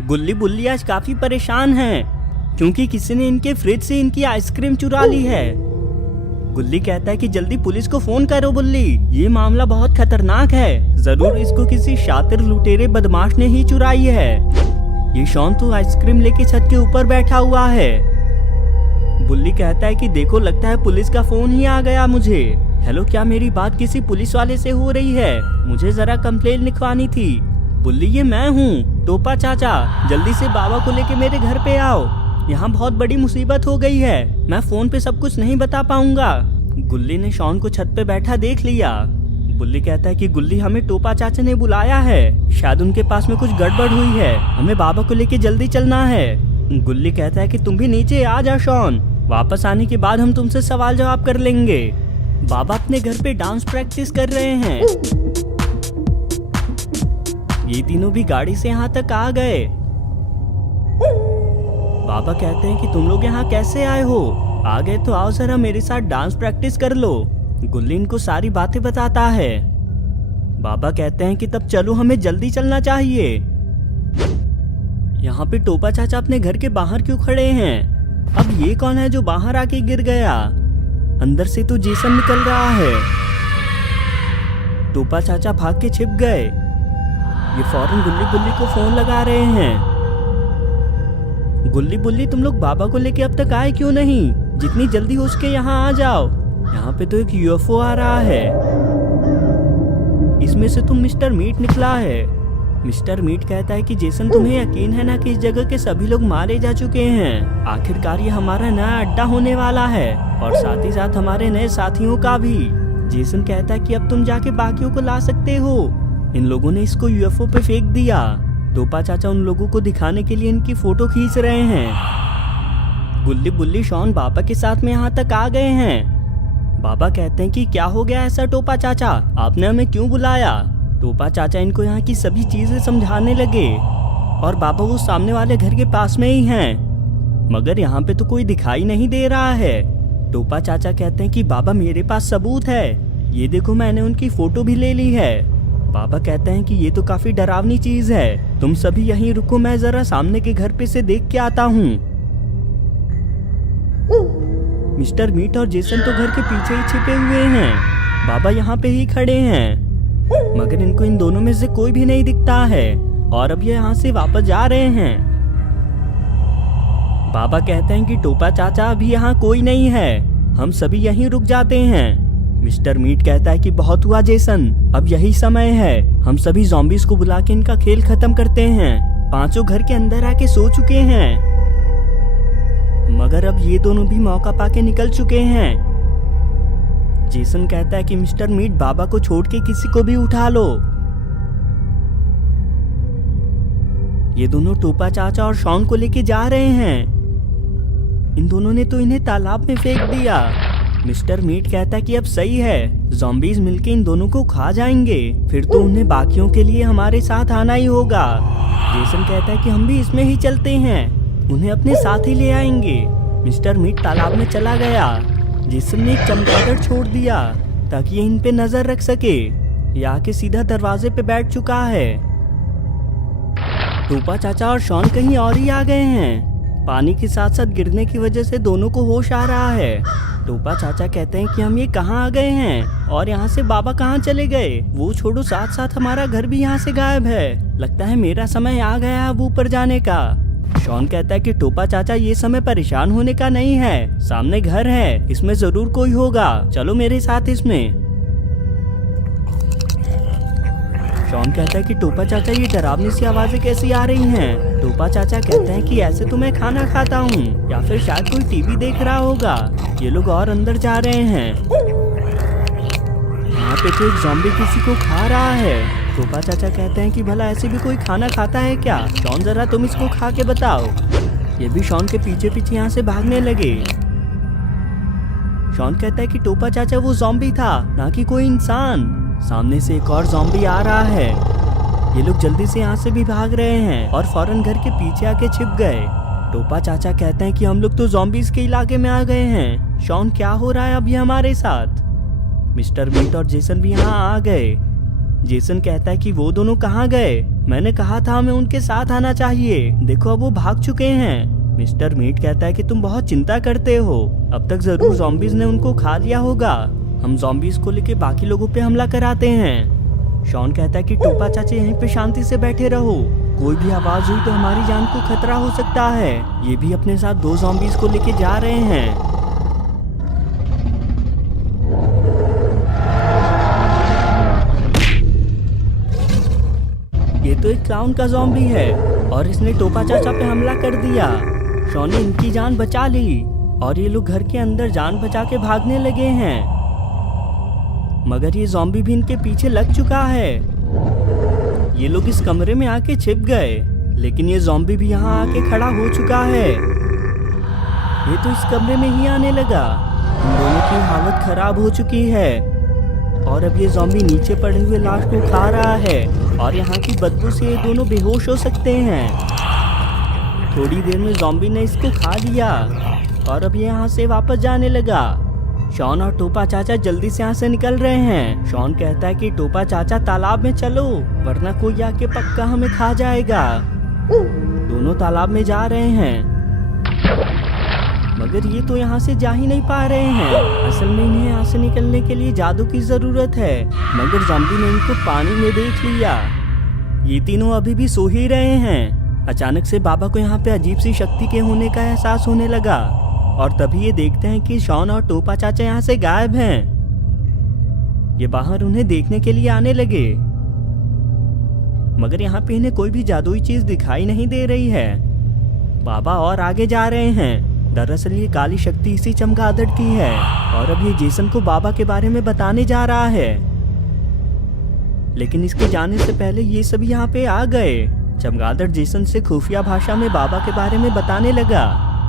गुल्ली बुल्ली आज काफी परेशान हैं क्योंकि किसी ने इनके फ्रिज से इनकी आइसक्रीम चुरा ली है। गुल्ली कहता है कि जल्दी पुलिस को फोन करो बुल्ली, ये मामला बहुत खतरनाक है, जरूर इसको किसी शातिर लुटेरे बदमाश ने ही चुराई है। ये शॉन तो आइसक्रीम लेके छत के ऊपर बैठा हुआ है। बुल्ली कहता है कि देखो लगता है पुलिस का फोन ही आ गया मुझे। हेलो, क्या मेरी बात किसी पुलिस वाले से हो रही है? मुझे जरा कंप्लेंट लिखवानी थी। बुल्ली, ये मैं हूँ टोपा चाचा, जल्दी से बाबा को लेके मेरे घर पे आओ, यहाँ बहुत बड़ी मुसीबत हो गई है, मैं फोन पे सब कुछ नहीं बता पाऊंगा। गुल्ली ने शॉन को छत पे बैठा देख लिया। बुल्ली कहता है कि गुल्ली, हमें टोपा चाचा ने बुलाया है, शायद उनके पास में कुछ गड़बड़ हुई है, हमें बाबा को लेके जल्दी चलना है। गुल्ली कहता है कि तुम भी नीचे आ जा शॉन, वापस आने के बाद हम तुमसे सवाल जवाब कर लेंगे। बाबा अपने घर पे डांस प्रैक्टिस कर रहे हैं। ये तीनों भी गाड़ी से यहाँ तक आ गए। बाबा कहते हैं कि तुम लोग यहाँ कैसे आए हो? आ गए तो आओ जरा मेरे साथ डांस प्रैक्टिस कर लो। गुल्ली इनको सारी बातें बताता है। बाबा कहते हैं कि तब चलो, हमें जल्दी चलना चाहिए। यहाँ पे टोपा चाचा अपने घर के बाहर क्यों खड़े हैं? अब ये कौन है जो बाहर आके गिर गया? अंदर से तो जेसन निकल रहा है। टोपा चाचा भाग के छिप गए। ये फौरन गुल्ली बुल्ली को फोन लगा रहे हैं। गुल्ली बुल्ली, तुम लोग बाबा को लेके अब तक आए क्यों नहीं? जितनी जल्दी हो सके यहाँ आ जाओ। यहाँ पे तो एक यूएफओ आ रहा है, इसमें से तुम मिस्टर मीट निकला है। मिस्टर मीट कहता है कि जेसन, तुम्हें यकीन है ना कि इस जगह के सभी लोग मारे जा चुके हैं? आखिरकार ये हमारा नया अड्डा होने वाला है और साथ ही साथ हमारे नए साथियों का भी। जेसन कहता है कि अब तुम जाके बाकियों को ला सकते हो, इन लोगों ने इसको यूएफओ पे फेंक दिया। टोपा चाचा उन लोगों को दिखाने के लिए इनकी फोटो खींच रहे हैं। गुल्ली बुल्ली शॉन बाबा के साथ में यहाँ तक आ गए हैं। बाबा कहते हैं कि क्या हो गया ऐसा टोपा चाचा, आपने हमें क्यों बुलाया? टोपा चाचा इनको यहाँ की सभी चीजें समझाने लगे और बाबा वो सामने वाले घर के पास में ही हैं, मगर यहाँ पे तो कोई दिखाई नहीं दे रहा है। टोपा चाचा कहते हैं कि बाबा मेरे पास सबूत है, ये देखो मैंने उनकी फोटो भी ले ली है। बाबा कहते हैं कि ये तो काफी डरावनी चीज है, तुम सभी यहीं रुको, मैं जरा सामने के घर पे से देख के आता हूँ। मिस्टर मीट और जेसन तो घर के पीछे ही छिपे हुए हैं, बाबा यहाँ पे ही खड़े हैं, मगर इनको इन दोनों में से कोई भी नहीं दिखता है और अब ये यहाँ से वापस जा रहे हैं। बाबा कहते हैं कि टोपा चाचा अभी यहाँ कोई नहीं है, हम सभी यहीं रुक जाते हैं। मिस्टर मीट कहता है कि बहुत हुआ जेसन, अब यही समय है, हम सभी ज़ॉम्बीज़ को बुला के इनका खेल खत्म करते हैं। पांचों घर के अंदर आके सो चुके हैं, मगर अब ये दोनों भी मौका पाके निकल चुके हैं। जेसन कहता है कि मिस्टर मीट, बाबा को छोड़ के किसी को भी उठा लो। ये दोनों टोपा चाचा और शॉन को लेके जा रहे हैं, इन दोनों ने तो इन्हें तालाब में फेंक दिया। मिस्टर मीट कहता है कि अब सही है, ज़ॉम्बीज मिलके इन दोनों को खा जाएंगे, फिर तो उन्हें बाकियों के लिए हमारे साथ आना ही होगा। जेसन कहता है कि हम भी इसमें ही चलते हैं, उन्हें अपने साथ ही ले आएंगे। मिस्टर मीट तालाब में चला गया। जेसन ने एक चमगादड़ छोड़ दिया ताकि ये इन पे नजर रख सके। ये आके सीधा दरवाजे पे बैठ चुका है। टोपा चाचा और शॉन कहीं और ही आ गए हैं, पानी के साथ साथ गिरने की वजह से दोनों को होश आ रहा है। टोपा चाचा कहते हैं कि हम ये कहाँ आ गए हैं और यहाँ से बाबा कहाँ चले गए? वो छोड़ो, साथ साथ हमारा घर भी यहाँ से गायब है, लगता है मेरा समय आ गया अब ऊपर जाने का। शॉन कहता है कि टोपा चाचा ये समय परेशान होने का नहीं है, सामने घर है, इसमें जरूर कोई होगा, चलो मेरे साथ इसमें। शॉन कहता है कि टोपा चाचा ये डरावनी सी आवाजें कैसी आ रही हैं? टोपा चाचा कहते हैं कि ऐसे तो मैं खाना खाता हूँ या फिर शायद कोई टीवी देख रहा होगा। ये लोग और अंदर जा रहे हैं। यहाँ पे तो एक ज़ॉम्बी किसी को खा रहा है। टोपा चाचा कहते हैं कि भला ऐसे भी कोई खाना खाता है क्या? शॉन जरा तुम इसको खा के बताओ। ये भी शॉन के पीछे पीछे यहाँ से भागने लगे। शॉन कहता है कि टोपा चाचा वो ज़ॉम्बी था, ना कि कोई इंसान। सामने से एक और ज़ॉम्बी आ रहा है। ये लोग जल्दी से यहाँ से भी भाग रहे हैं और फौरन घर के पीछे आके छिप गए। टोपा चाचा कहते हैं कि हम लोग तो ज़ॉम्बीज़ के इलाके में आ गए हैं। शॉन, क्या हो रहा है अभी हमारे साथ? मिस्टर मीट और जेसन भी यहाँ आ गए। जेसन कहता है कि वो दोनों कहाँ गए? मैंने कहा था हमें उनके साथ आना चाहिए, देखो अब वो भाग चुके हैं। मिस्टर मीट कहता है कि तुम बहुत चिंता करते हो, अब तक जरूर ज़ॉम्बीज ने उनको खा लिया होगा। हम ज़ॉम्बीज को लेके बाकी लोगों पे हमला कराते हैं। शॉन कहता है कि टोपा चाचा यहीं पे शांति से बैठे रहो, कोई भी आवाज हुई तो हमारी जान को खतरा हो सकता है। ये भी अपने साथ 2 ज़ॉम्बीज को लेके जा रहे हैं। ये तो एक क्लाउन का ज़ॉम्बी है और इसने टोपा चाचा पे हमला कर दिया। शॉन ने इनकी जान बचा ली और ये लोग घर के अंदर जान बचा के भागने लगे हैं, मगर ये ज़ॉम्बी भी इनके पीछे लग चुका है। ये लोग इस कमरे में आके छिप गए, लेकिन ये ज़ॉम्बी भी यहाँ आके खड़ा हो चुका है। ये तो इस कमरे में ही आने लगा। इन दोनों की हालत खराब हो चुकी है और अब ये ज़ॉम्बी नीचे पड़े हुए लाश को खा रहा है और यहाँ की बदबू से ये दोनों बेहोश हो सकते हैं। थोड़ी देर में ज़ॉम्बी ने इसको खा लिया और अब ये यहाँ से वापस जाने लगा। शॉन और टोपा चाचा जल्दी से यहाँ से निकल रहे हैं। शॉन कहता है कि टोपा चाचा तालाब में चलो, वरना कोई आके पक्का हमें खा जाएगा। दोनों तालाब में जा रहे हैं, मगर ये तो यहाँ से जा ही नहीं पा रहे हैं। असल में इन्हें यहाँ से निकलने के लिए जादू की जरूरत है, मगर ज़ॉम्बी ने इनको पानी में देख लिया। ये तीनों अभी भी सो ही रहे हैं। अचानक से बाबा को यहाँ पे अजीब सी शक्ति के होने का एहसास होने लगा और तभी ये देखते हैं कि शॉन और टोपा चाचा यहाँ से गायब हैं। ये बाहर उन्हें देखने के लिए आने लगे, मगर यहाँ पे इन्हें कोई भी जादुई चीज दिखाई नहीं दे रही है। बाबा और आगे जा रहे हैं। दरअसल ये काली शक्ति इसी चमगादड़ की है और अब ये जेसन को बाबा के बारे में बताने जा रहा है, लेकिन इसके जाने से पहले ये सभी यहाँ पे आ गए। चमगादड़ जेसन से खुफिया भाषा में बाबा के बारे में बताने लगा।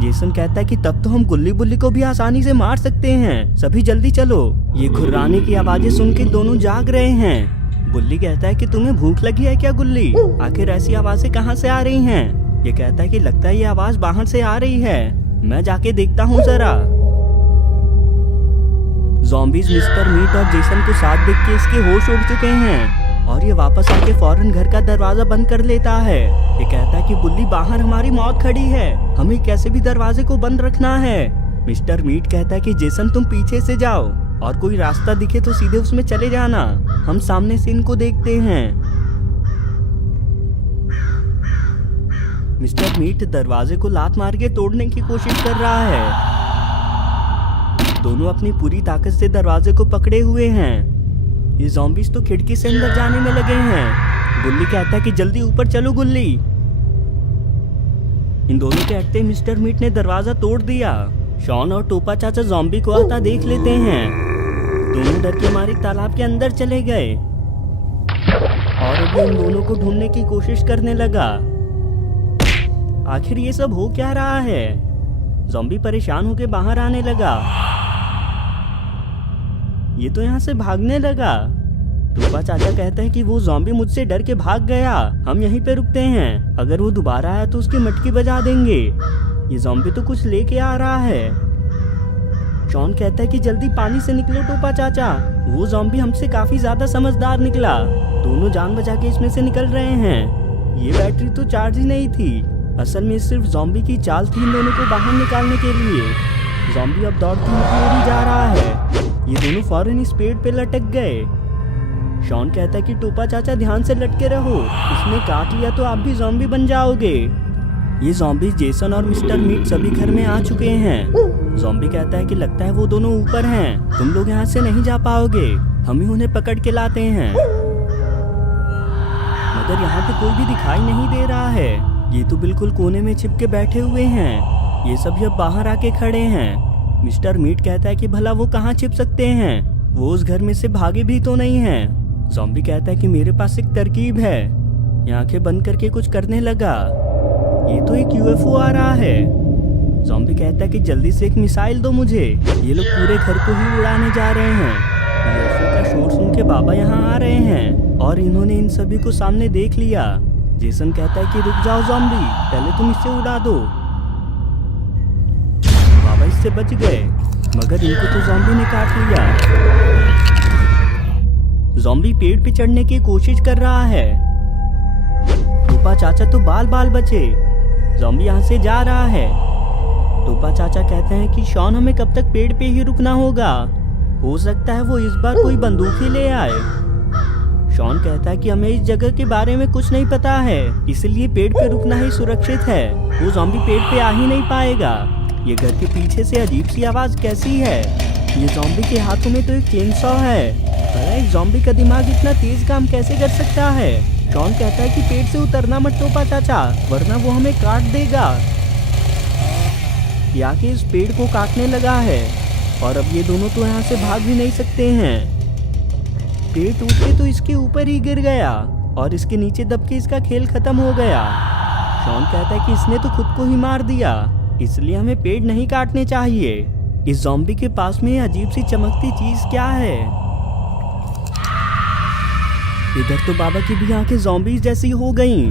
जेसन कहता है कि तब तो हम गुल्ली बुल्ली को भी आसानी से मार सकते हैं, सभी जल्दी चलो। ये घुर्राने की आवाजें सुन के दोनों जाग रहे हैं। बुल्ली कहता है कि तुम्हें भूख लगी है क्या गुल्ली? आखिर ऐसी आवाजें कहाँ से आ रही हैं? ये कहता है कि लगता है ये आवाज बाहर से आ रही है, मैं जाके देखता हूँ जरा। ज़ॉम्बीज मिस्टर मीट और जेसन को साथ देख के इसके होश उड़ चुके हैं और ये वापस आके फौरन घर का दरवाजा बंद कर लेता है। ये कहता है कि बुल्ली बाहर हमारी मौत खड़ी है, हमें कैसे भी दरवाजे को बंद रखना है। मिस्टर मीट कहता है कि जेसन तुम पीछे से जाओ और कोई रास्ता दिखे तो सीधे उसमें चले जाना, हम सामने से इनको देखते हैं। मिस्टर मीट दरवाजे को लात मार के तोड़ने की कोशिश कर रहा है। दोनों अपनी पूरी ताकत से दरवाजे को पकड़े हुए हैं। ये ज़ॉम्बीज तो खिड़की से अंदर जाने में लगे हैं। गुल्ली कहता है कि जल्दी ऊपर चलो गुल्ली। इन दोनों के हटते मिस्टर मीट ने दरवाजा तोड़ दिया। शॉन और टोपा चाचा ज़ॉम्बी को आता देख लेते हैं। दोनों डर के मारे तालाब के अंदर चले गए और अब इन दोनों को ढूंढने की कोशिश करने लगा। आखिर ये सब हो क्या रहा है? ज़ॉम्बी परेशान होकर बाहर आने लगा। ये तो यहाँ से भागने लगा। टोपा चाचा कहते हैं कि वो ज़ॉम्बी मुझसे डर के भाग गया, हम यहीं पे रुकते हैं, अगर वो दोबारा आया तो उसकी मटकी बजा देंगे। ये ज़ॉम्बी तो कुछ लेके आ रहा है। शॉन कहता है कि जल्दी पानी से निकलो टोपा चाचा, वो ज़ॉम्बी हमसे काफी ज्यादा समझदार निकला। दोनों जान बचा के इसमें से निकल रहे हैं। ये बैटरी तो चार्ज ही नहीं थी, असल में सिर्फ ज़ॉम्बी की चाल थी इन दोनों को बाहर निकालने के लिए। ज़ॉम्बी अब दौड़ती हुई ओर ही जा रहा है। ये दोनों फौरन इस पेड़ पे लटक गए। शॉन कहता है कि टोपा चाचा ध्यान से लटके रहो, इसने काट लिया तो आप भी ज़ॉम्बी बन जाओगे। ये ज़ॉम्बी जेसन और मिस्टर मीट सभी घर में आ चुके हैं। ज़ॉम्बी कहता है कि लगता है वो दोनों ऊपर हैं, तुम लोग यहाँ से नहीं जा पाओगे, हम ही उन्हें पकड़ के लाते हैं। मगर यहाँ पे कोई भी दिखाई नहीं दे रहा है, ये तो बिल्कुल कोने में छिप के बैठे हुए हैं। ये सभी अब बाहर आके खड़े हैं। मिस्टर मीट कहता है कि भला वो कहाँ छिप सकते हैं, वो उस घर में से भागे भी तो नहीं हैं। ज़ॉम्बी कहता है कि मेरे पास एक तरकीब है। ये आंखें बंद करके कुछ करने लगा। ये तो एक यूएफओ आ रहा है। ज़ॉम्बी कहता है कि जल्दी से एक मिसाइल दो मुझे, ये लोग पूरे घर को ही उड़ाने जा रहे हैं। यूएफओ का शोर सुन के बाबा यहाँ आ रहे हैं और इन्होंने इन सभी को सामने देख लिया। जेसन कहता है कि रुक जाओ ज़ॉम्बी, पहले तुम इसे उड़ा दो। बाबा इससे बच गए, मगर इनको तो ज़ॉम्बी ने काट लिया। ज़ॉम्बी पेड़ पे चढ़ने की कोशिश कर रहा है। टोपा चाचा तो बाल बाल बचे। ज़ॉम्बी यहाँ से जा रहा है। टोपा चाचा कहते हैं कि शॉन हमें कब तक पेड़ पे ही रुकना होगा, हो सकता है वो इस बार कोई बंदूक ही ले आए। शॉन कहता है कि हमें इस जगह के बारे में कुछ नहीं पता है, इसलिए पेड़ पे रुकना ही सुरक्षित है। वो ज़ॉम्बी पेड़ पे आ ही नहीं पाएगा। ये घर के पीछे से अजीब सी आवाज कैसी है? ये ज़ॉम्बी के हाथों में तो एक चेनसॉ है। अरे एक ज़ॉम्बी का दिमाग इतना तेज काम कैसे कर सकता है? शॉन कहता है कि पेड़ से उतरना मत टोपा चाचा, वरना वो हमें काट देगा। ये आके इस पेड़ को काटने लगा है और अब ये दोनों तो यहाँ से भाग भी नहीं सकते हैं। पेड़ टूट के तो इसके ऊपर ही गिर गया और इसके नीचे दब के इसका खेल खत्म हो गया। शॉन कहता है कि इसने तो खुद को ही मार दिया, इसलिए हमें पेड़ नहीं काटने चाहिए। इस ज़ॉम्बी के पास में अजीब सी चमकती चीज क्या है? इधर तो बाबा की भी आंखें ज़ॉम्बीज जैसी हो गईं।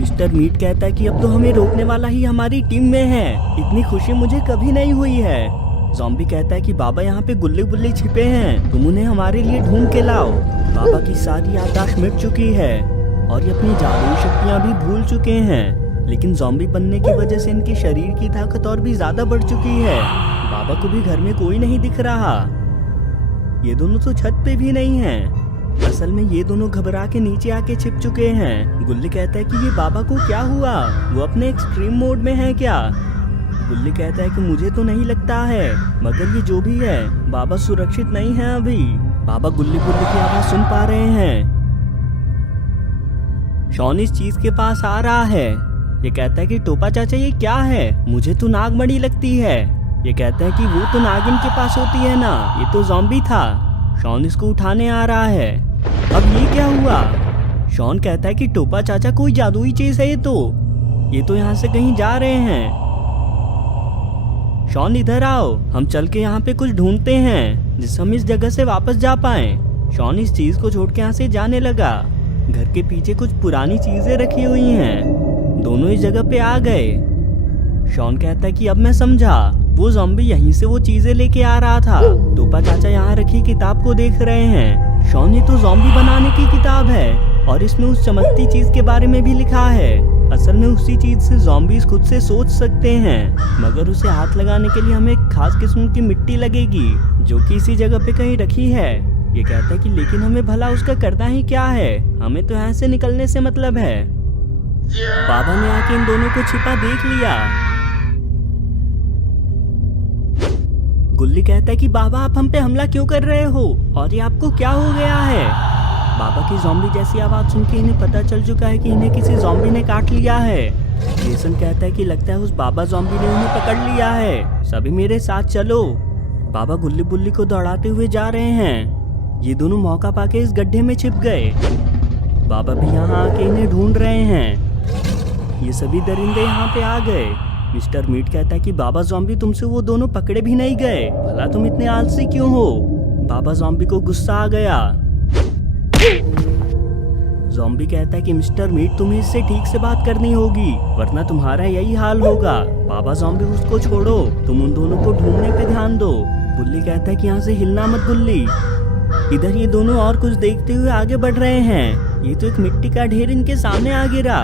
मिस्टर मीट कहता है कि अब तो हमें रोकने वाला ही हमारी टीम में है। इतनी खुशी मुझे कभी नहीं हुई है। ज़ॉम्बी कहता है कि बाबा यहाँ पे गुल्ली बुल्ली छिपे हैं, तुम उन्हें हमारे लिए ढूंढ के लाओ। बाबा की सारी याददाश्त मिट चुकी है और ये अपनी जादुई शक्तियाँ भी भूल चुके हैं, लेकिन ज़ॉम्बी बनने की वजह से इनके शरीर की ताकत और भी ज्यादा बढ़ चुकी है। बाबा को भी घर में कोई नहीं दिख रहा। ये दोनों तो छत पे भी नहीं हैं। असल में ये दोनों घबरा के नीचे आके छिप चुके हैं। गुल्ली कहता है कि ये बाबा को क्या हुआ, वो अपने एक्सट्रीम मोड में है क्या? गुल्ली कहता है कि मुझे तो नहीं लगता है, मगर ये जो भी है बाबा सुरक्षित नहीं है अभी। बाबा गुल्ली गुल्ली की आवाज सुन पा रहे हैं। शॉन इस चीज के पास आ रहा है। ये कहता है कि टोपा चाचा ये क्या है? मुझे तो नागमणि लगती है। ये कहता है कि वो तो नागिन के पास होती है ना, ये तो ज़ॉम्बी था। शॉन इसको उठाने आ रहा है। अब ये क्या हुआ? शॉन कहता है कि टोपा चाचा कोई जादुई चीज है, ये तो यहाँ से कहीं जा रहे हैं। शॉन इधर आओ, हम चल के यहाँ पे कुछ ढूंढते हैं जिससे हम इस जगह से वापस जा पाए। शॉन इस चीज को छोड़ के यहाँ से जाने लगा। घर के पीछे कुछ पुरानी चीजें रखी हुई हैं। दोनों इस जगह पे आ गए। शॉन कहता है कि अब मैं समझा, वो ज़ॉम्बी यहीं से वो चीजें लेके आ रहा था। टोपा चाचा यहाँ रखी किताब को देख रहे हैं। शॉन, ये तो ज़ॉम्बी बनाने की किताब है और इसमें उस चमकती चीज के बारे में भी लिखा है। असल में उसी चीज से ज़ॉम्बीज खुद से सोच सकते हैं, मगर उसे हाथ लगाने के लिए हमें एक खास किस्म की मिट्टी लगेगी जो कि इसी जगह पे कहीं रखी है। ये कहता है कि लेकिन हमें भला उसका करना ही क्या है, हमें तो यहाँ से निकलने से मतलब है। बाबा ने आके इन दोनों को छिपा देख लिया। गुल्ली कहता है कि बाबा आप हम पे हमला क्यों कर रहे हो और ये आपको क्या हो गया है? बाबा की ज़ॉम्बी जैसी आवाज सुन के इन्हें पता चल चुका है कि इन्हें किसी ज़ॉम्बी ने काट लिया है। जेसन कहता है कि लगता है उस बाबा ज़ॉम्बी ने उन्हें पकड़ लिया है, सभी मेरे साथ चलो। बाबा गुल्ली बुल्ली को दौड़ाते हुए जा रहे हैं। ये दोनों मौका पाके इस गड्ढे में छिप गए। बाबा भी यहाँ आके इन्हें ढूंढ रहे हैं। ये सभी दरिंदे यहाँ पे आ गए। मिस्टर मीट कहता है कि बाबा ज़ॉम्बी तुमसे वो दोनों पकड़े भी नहीं गए, भला तुम इतने आलसी क्यों हो? बाबा ज़ॉम्बी को गुस्सा आ गया। ज़ॉम्बी कहता है कि मिस्टर मीट तुम्हें इससे ठीक से बात करनी होगी, वरना तुम्हारा यही हाल होगा। बाबा ज़ॉम्बी उसको छोड़ो, तुम उन दोनों को ढूंढने पे ध्यान दो। बुल्ली कहता है कि यहाँ से हिलना मत गुल्ली। इधर ये दोनों और कुछ देखते हुए आगे बढ़ रहे हैं। ये तो एक मिट्टी का ढेर इनके सामने आ गिरा।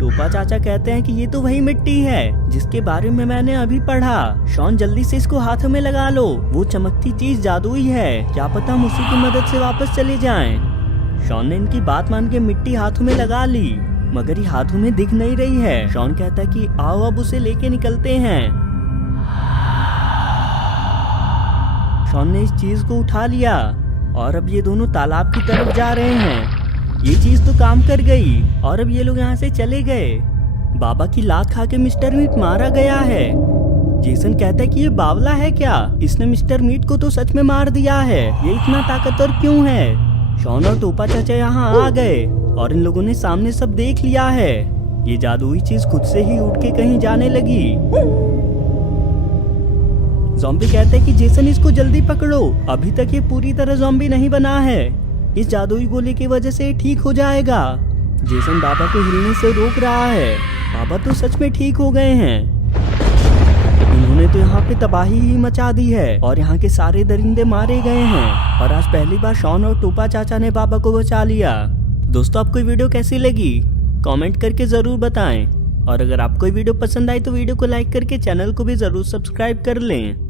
टोपा चाचा कहते हैं कि ये तो वही मिट्टी है जिसके बारे में मैंने अभी पढ़ा। शॉन जल्दी से इसको हाथों में लगा लो, वो चमकती चीज जादुई है, क्या पता हम उसी की मदद से वापस चले जाएं। शॉन ने इनकी बात मान के मिट्टी हाथों में लगा ली, मगर ये हाथों में दिख नहीं रही है। शॉन कहता है कि आओ अब उसे लेके निकलते हैं। शॉन ने इस चीज को उठा लिया और अब ये दोनों तालाब की तरफ जा रहे हैं। ये चीज तो काम कर गई और अब ये लोग यहाँ से चले गए। बाबा की लात खा के मिस्टर मीट मारा गया है। जेसन कहता है कि ये बावला है क्या, इसने मिस्टर मीट को तो सच में मार दिया है, ये इतना ताकतवर क्यों है? शॉन और टोपा चाचा यहाँ आ गए और इन लोगों ने सामने सब देख लिया है। ये जादुई चीज खुद से ही उठ के कहीं जाने लगी। ज़ॉम्बी कहते हैं कि जेसन इसको जल्दी पकड़ो, अभी तक ये पूरी तरह ज़ॉम्बी नहीं बना है, इस जादुई गोली की वजह से ठीक हो जाएगा। जेसन बाबा को हिलने से रोक रहा है। बाबा तो सच में ठीक हो गए हैं। उन्होंने इसने तो यहाँ पे तबाही ही मचा दी है और यहाँ के सारे दरिंदे मारे गए हैं और आज पहली बार शॉन और टोपा चाचा ने बाबा को बचा लिया। दोस्तों, आपको वीडियो कैसी लगी कमेंट करके जरूर बताएं और अगर आपको वीडियो पसंद आई तो वीडियो को लाइक करके चैनल को भी जरूर सब्सक्राइब कर लें।